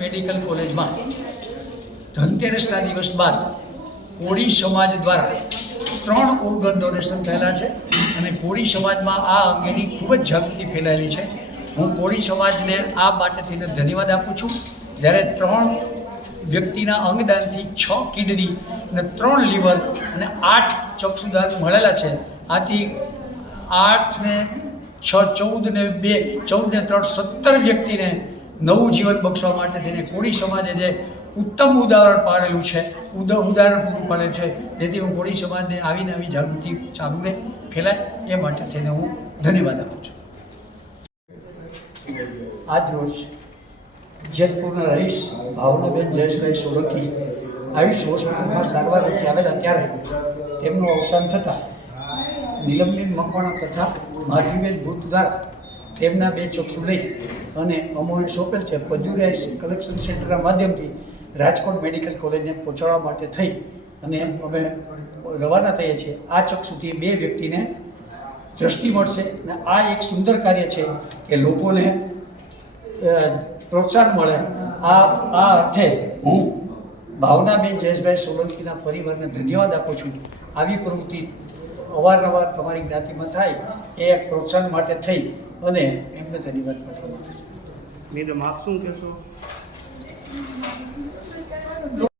Medical કોલેજમાં. ધનતેરસના દિવસ બાદ કોળી સમાજ દ્વારા ત્રણ ઓર્ગન ડોનેશન થયેલા છે અને કોળી સમાજમાં આ અંગેની ખૂબ જ જાગૃતિ ફેલાયેલી છે. હું કોળી સમાજને આ માટે થઈને ધન્યવાદ આપું છું. જ્યારે ત્રણ વ્યક્તિના અંગદાનથી છ કિડની અને ત્રણ લીવર અને આઠ ચક્ષુદાન મળેલા છે. આથી આઠ ને છ, ચૌદ ને બે, ચૌદ ને ત્રણ, સત્તર વ્યક્તિને નવું જીવન બક્ષવા માટે જેને કોળી સમાજે જે ઉત્તમ ઉદાહરણ પાડેલું છે, ઉદ, ઉદાહરણ પૂરું પાડેલું છે, જેથી હું કોળી સમાજને આવી જાગૃતિ સામે ફેલાય એ માટે થઈને હું ધન્યવાદ આપું છું. આજ રોજ જેતપુરના રહીશ ભાવનાબેન જયેશભાઈ સોલંકી આયુષ હોસ્પિટલમાં સારવાર વચ્ચે આવેલા ત્યારે તેમનું અવસાન થતાં નિલંબિત મકવાણા તથા માધવીબેન ભૂત દ્વારા તેમના બે ચક્ષુ લઈ અને અમોને સોંપેલ છે પજુરિયા કલેક્શન સેન્ટરના માધ્યમથી રાજકોટ મેડિકલ કોલેજને પહોંચાડવા માટે થઈ. અને અમે રવાના થઈએ છીએ. આ ચક્ષુથી બે વ્યક્તિને દ્રષ્ટિ મળશે અને આ એક સુંદર કાર્ય છે કે લોકોને પ્રોત્સાહન મળે. આ આ અર્થે હું ભાવનાબેન જયેશભાઈ સોલંકીના પરિવારને ધન્યવાદ આપું છું. આવી પ્રવૃત્તિ અવારનવાર તમારી જ્ઞાતિમાં થાય, એ એક પ્રોત્સાહન માટે થઈ અને એમને ધન્યવાદ પાઠવવા મેડમ, આપ શું કહેશો?